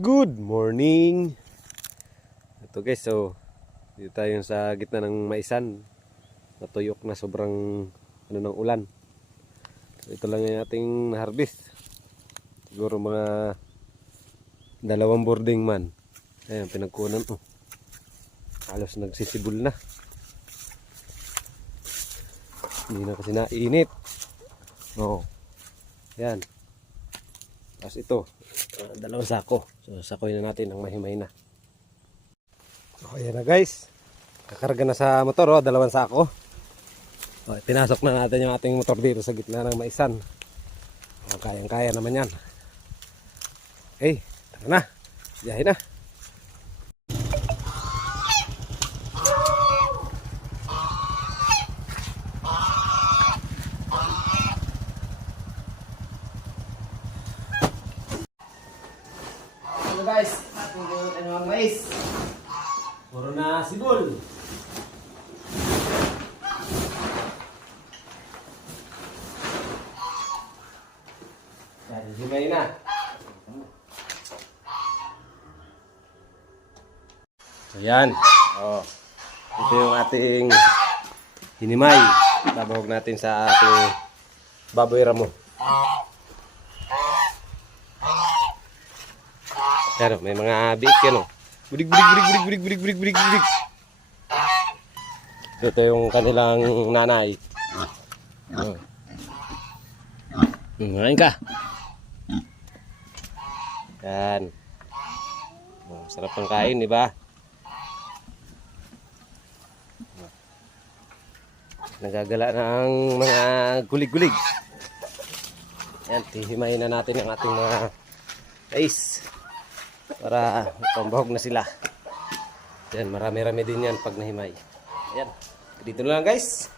Good morning. Ito guys, so dito tayo sa gitna ng maisan. Natuyok na sobrang ng ulan. So, ito lang yung ating harvest. Siguro mga 2 boarding man. Ayan, pinagkunan. Halos nagsisibol na. Hindi na kasi nainit. Yan. Tapos ito, 2 sako. So sakoy na natin ang mahimay na. So ayan na guys. Kakarga na sa motor, 2 sako. So, pinasok na natin yung ating motor dito sa gitna ng maisan. Kayang-kaya naman yan. Okay, tara na. Biyahe na. Guys, ating natin yung mais. Puro na sibol. Yan, himay na. Ayan. Ito yung ating hinimay. Tabawag natin sa ating baboy ramo. Pero may mga biik yan, Bulig. Ito yung kanilang nanay. Ngayon ka. Yan. Sarap ng kain, di ba? Nagagala ng mga gulig-gulig. Yan, tihimayin na natin ang ating mga mais. Para pambahog na sila. Yan, marami-rami din yan pag nahimay. Yan, dito na lang guys.